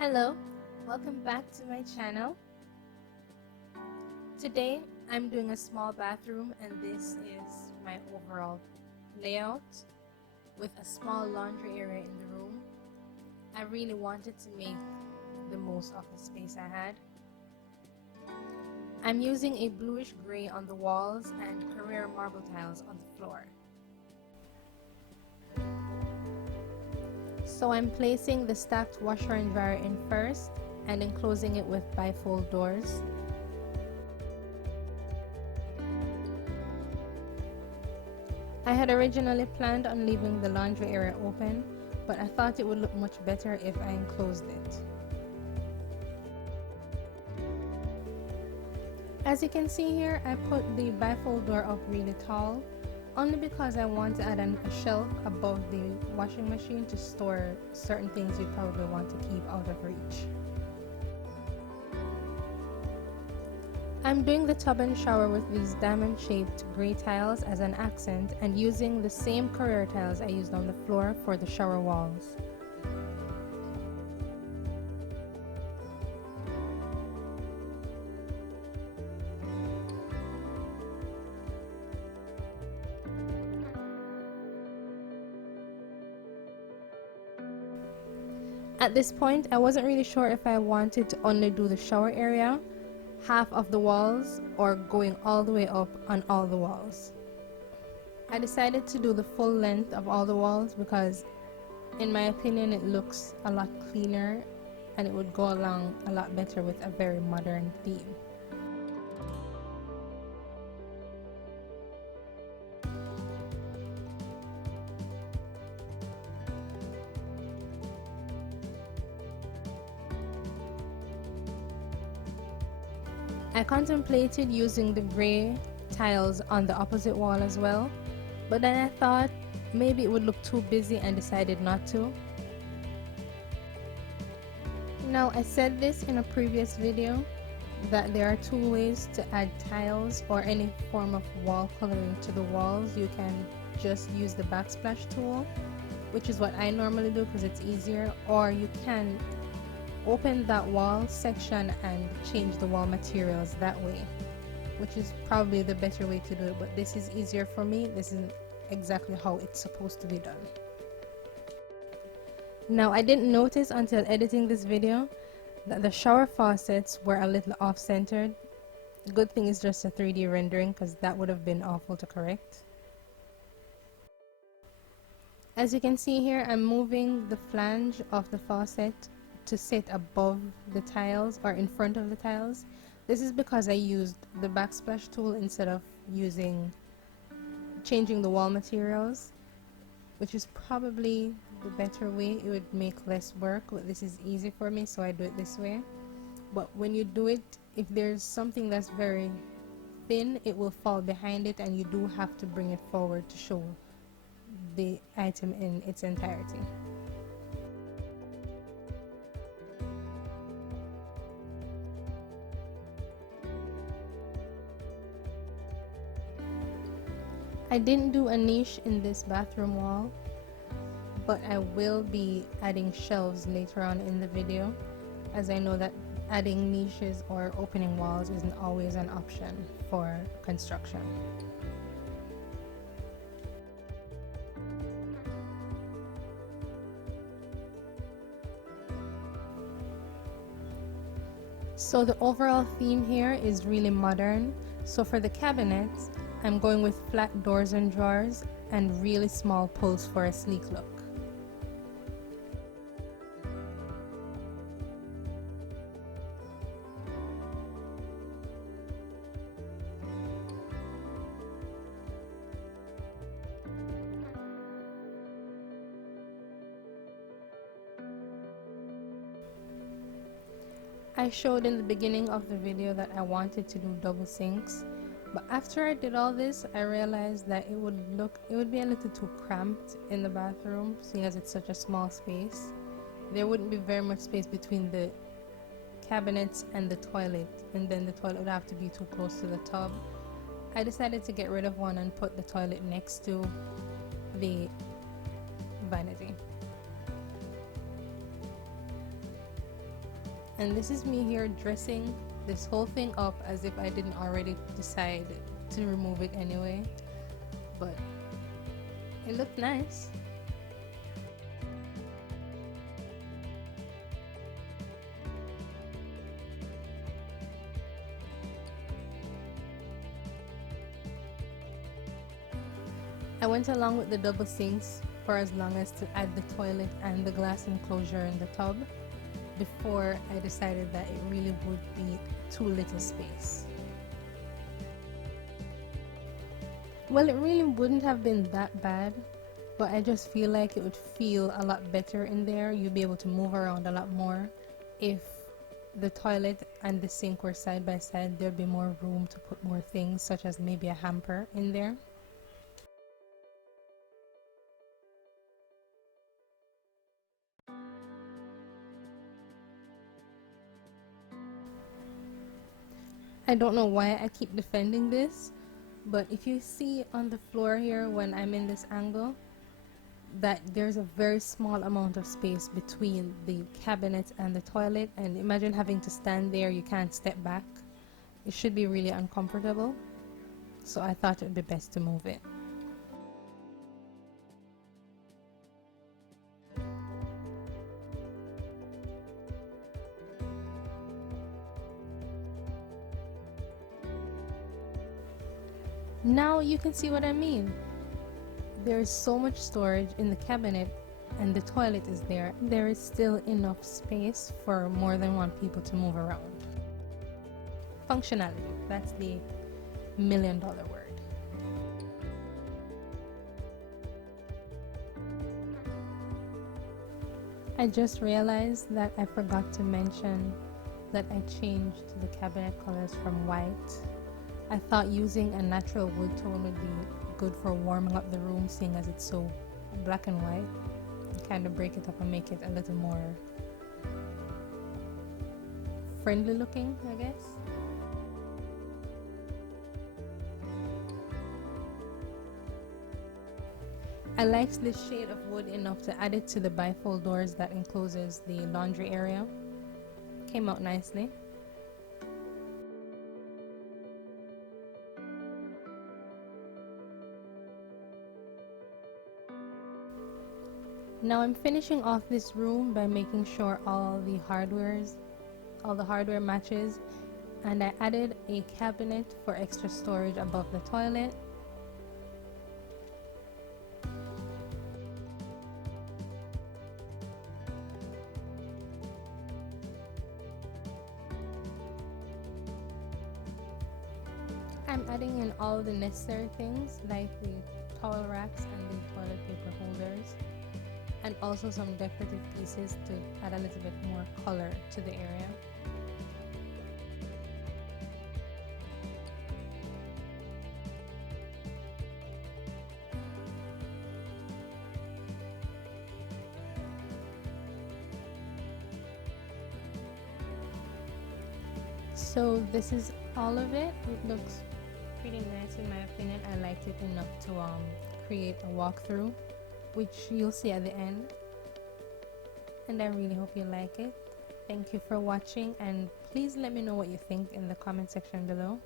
Hello, welcome back to my channel. Today I'm doing a small bathroom and this is my overall layout with a small laundry area in the room. I really wanted to make the most of the space I had. I'm using a bluish gray on the walls and Carrera marble tiles on the floor. So I'm placing the stacked washer and dryer in first and enclosing it with bifold doors. I had originally planned on leaving the laundry area open, but I thought it would look much better if I enclosed it. As you can see here, I put the bifold door up really tall, only because I want to add a shelf above the washing machine to store certain things you probably want to keep out of reach. I'm doing the tub and shower with these diamond-shaped gray tiles as an accent and using the same Carrera tiles I used on the floor for the shower walls. At this point, I wasn't really sure if I wanted to only do the shower area, half of the walls, or going all the way up on all the walls. I decided to do the full length of all the walls because in my opinion it looks a lot cleaner and it would go along a lot better with a very modern theme. I contemplated using the gray tiles on the opposite wall as well, but then I thought maybe it would look too busy and decided not to. Now, I said this in a previous video that there are two ways to add tiles or any form of wall coloring to the walls. You can just use the backsplash tool, which is what I normally do because it's easier, or you can open that wall section and change the wall materials that way, which is probably the better way to do it, but this is easier for me. This is exactly how it's supposed to be done. Now, I didn't notice until editing this video that the shower faucets were a little off-centered. The good thing is just a 3D rendering because that would have been awful to correct. As you can see here, I'm moving the flange of the faucet to sit above the tiles or in front of the tiles. This is because I used the backsplash tool instead of changing the wall materials, which is probably the better way. It would make less work, but this is easy for me, so I do it this way. But when you do it, if there's something that's very thin, it will fall behind it and you do have to bring it forward to show the item in its entirety. I didn't do a niche in this bathroom wall, but I will be adding shelves later on in the video, as I know that adding niches or opening walls isn't always an option for construction. So the overall theme here is really modern. So for the cabinets, I'm going with flat doors and drawers and really small pulls for a sleek look. I showed in the beginning of the video that I wanted to do double sinks, but after I did all this, I realized that it would be a little too cramped in the bathroom, seeing as it's such a small space. There wouldn't be very much space between the cabinets and the toilet, and then the toilet would have to be too close to the tub. I decided to get rid of one and put the toilet next to the vanity. And this is me here dressing this whole thing up as if I didn't already decide to remove it anyway, but it looked nice. I went along with the double sinks for as long as to add the toilet and the glass enclosure in the tub before I decided that it really would be too little space. Well, it really wouldn't have been that bad, but I just feel like it would feel a lot better in there. You'd be able to move around a lot more. If the toilet and the sink were side by side, there'd be more room to put more things, such as maybe a hamper in there. I don't know why I keep defending this, but if you see on the floor here when I'm in this angle, that there's a very small amount of space between the cabinet and the toilet, and imagine having to stand there, you can't step back. It should be really uncomfortable, so I thought it would be best to move it. Now you can see what I mean. There is so much storage in the cabinet and the toilet is there. There is still enough space for more than one people to move around. Functionality, that's the million-dollar word. I just realized that I forgot to mention that I changed the cabinet colors from white. I thought using a natural wood tone would be good for warming up the room, seeing as it's so black and white. Kind of break it up and make it a little more friendly looking, I guess. I liked this shade of wood enough to add it to the bifold doors that encloses the laundry area. Came out nicely. Now I'm finishing off this room by making sure all the hardware matches, and I added a cabinet for extra storage above the toilet. I'm adding in all the necessary things like the towel racks and the toilet paper holders, and also some decorative pieces to add a little bit more color to the area. So this is all of it. It looks pretty nice in my opinion. I liked it enough to create a walkthrough, which you'll see at the end, and I really hope you like it. Thank you for watching, and please let me know what you think in the comment section below.